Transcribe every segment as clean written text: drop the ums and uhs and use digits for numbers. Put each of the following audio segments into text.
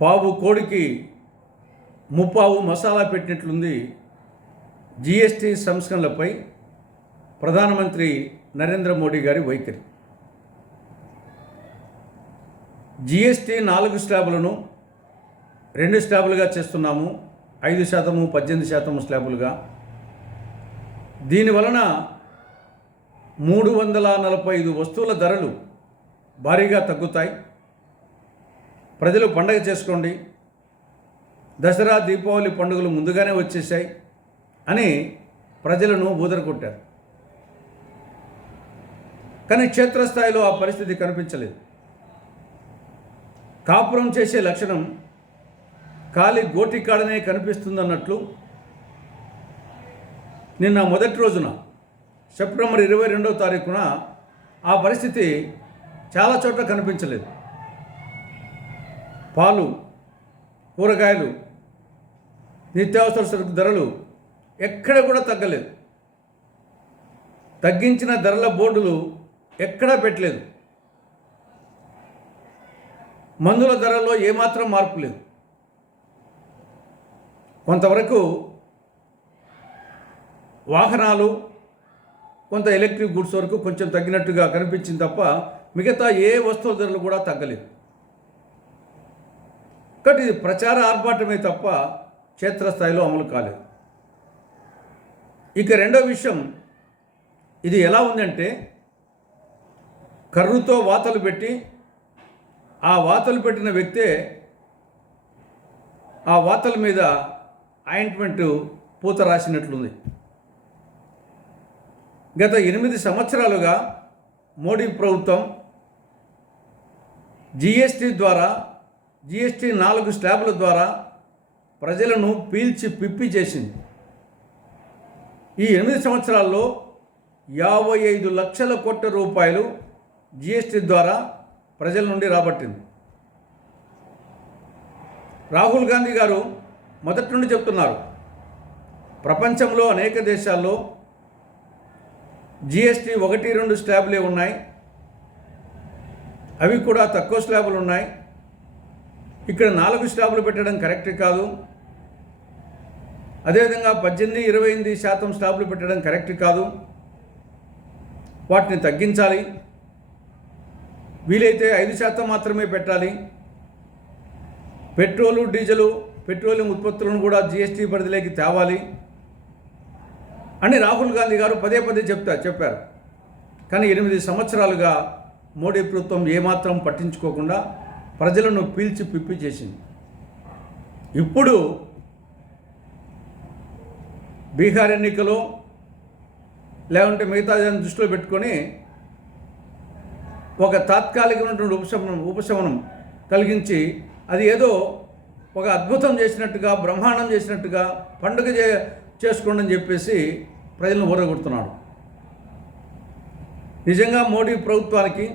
పావు కోడికి ముప్పావు మసాలా పెట్టినట్లుంది జిఎస్టీ సంస్కరణలపై ప్రధానమంత్రి నరేంద్ర మోడీ గారి వైఖరి. జిఎస్టీ 4 స్లాబులను 2 స్లాబులుగా చేస్తున్నాము, 5%, 18% స్లాబులుగా. దీనివలన 345 వస్తువుల ధరలు భారీగా తగ్గుతాయి. ప్రజలు పండగ చేసుకోండి, దసరా దీపావళి పండుగలు ముందుగానే వచ్చేసాయి అని ప్రజలను ఊదరగొట్టారు. కానీ క్షేత్రస్థాయిలో ఆ పరిస్థితి కనిపించలేదు. కాపురం చేసే లక్షణం ఖాళీ గోటికాడనే కనిపిస్తుందన్నట్లు నిన్న మొదటి రోజున సెప్టెంబర్ 22వ తారీఖున ఆ పరిస్థితి చాలా చోట్ల కనిపించలేదు. పాలు, కూరగాయలు, నిత్యావసర సరుకు ధరలు ఎక్కడ కూడా తగ్గలేదు. తగ్గించిన ధరల బోర్డులు ఎక్కడా పెట్టలేదు. మందుల ధరల్లో ఏమాత్రం మార్పు లేదు. కొంతవరకు వాహనాలు, కొంత ఎలక్ట్రిక్ గుడ్స్ వరకు కొంచెం తగ్గినట్టుగా కనిపించింది తప్ప మిగతా ఏ వస్తువుల ధరలు కూడా తగ్గలేదు. కాబట్టి ఇది ప్రచార ఆర్భాటమే తప్ప క్షేత్రస్థాయిలో అమలు కాలేదు. ఇక రెండో విషయం, ఇది ఎలా ఉందంటే కర్రుతో వాతలు పెట్టి ఆ వాతలు పెట్టిన వ్యక్తే ఆ వాతల మీద ఆయింట్మెంట్ పూత రాసినట్లుంది. గత 8 సంవత్సరాలుగా మోడీ ప్రభుత్వం జిఎస్టీ 4 స్లాబుల ద్వారా ప్రజలను పీల్చి పిప్పి చేసింది. ఈ 8 సంవత్సరాల్లో 55 లక్షల కోట్ల రూపాయలు జిఎస్టీ ద్వారా ప్రజల నుండి రాబట్టింది. రాహుల్ గాంధీ గారు మొదటి నుండి చెప్తున్నారు, ప్రపంచంలో అనేక దేశాల్లో జిఎస్టీ 1-2 స్లాబులే ఉన్నాయి, అవి కూడా తక్కువ స్లాబులు ఉన్నాయి. ఇక్కడ 4 స్లాబులు పెట్టడం కరెక్ట్ కాదు. అదేవిధంగా 18-28% స్లాబులు పెట్టడం కరెక్ట్ కాదు. వాటిని తగ్గించాలి, వీలైతే 5% మాత్రమే పెట్టాలి. పెట్రోలు, డీజిలు, పెట్రోలియం ఉత్పత్తులను కూడా జిఎస్టీ పరిధిలోకి తేవాలి అని రాహుల్ గాంధీ గారు పదే చెప్పారు. కానీ 8 సంవత్సరాలుగా మోడీ ప్రభుత్వం ఏమాత్రం పట్టించుకోకుండా ప్రజలను పీల్చి పిప్పి చేసింది. ఇప్పుడు బీహార్ ఎన్నికలు లేకుంటే మిగతా దృష్టిలో పెట్టుకొని ఒక తాత్కాలికమైనటువంటి ఉపశమనం కలిగించి అది ఏదో ఒక అద్భుతం చేసినట్టుగా, బ్రహ్మాండం చేసినట్టుగా పండుగ చేసుకోండి అని చెప్పేసి ప్రజలను ఊరగొడుతున్నాడు. నిజంగా మోడీ ప్రభుత్వానికి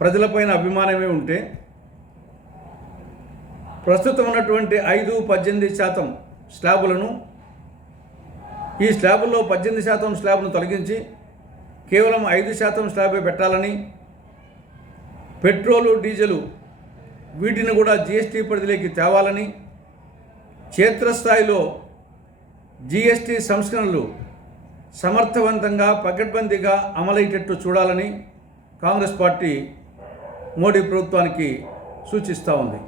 ప్రజలపైన అభిమానమే ఉంటే ప్రస్తుతం ఉన్నటువంటి 5-18% స్లాబులను, ఈ స్లాబుల్లో 18% స్లాబ్ను తొలగించి కేవలం 5% స్లాబే పెట్టాలని, పెట్రోలు, డీజిలు వీటిని కూడా జిఎస్టీ పరిధిలోకి తేవాలని, క్షేత్రస్థాయిలో జిఎస్టీ సంస్కరణలు సమర్థవంతంగా పకడ్బందీగా అమలయ్యేటట్టు చూడాలని కాంగ్రెస్ పార్టీ మోడీ ప్రభుత్వానికి సూచిస్తూ ఉంది.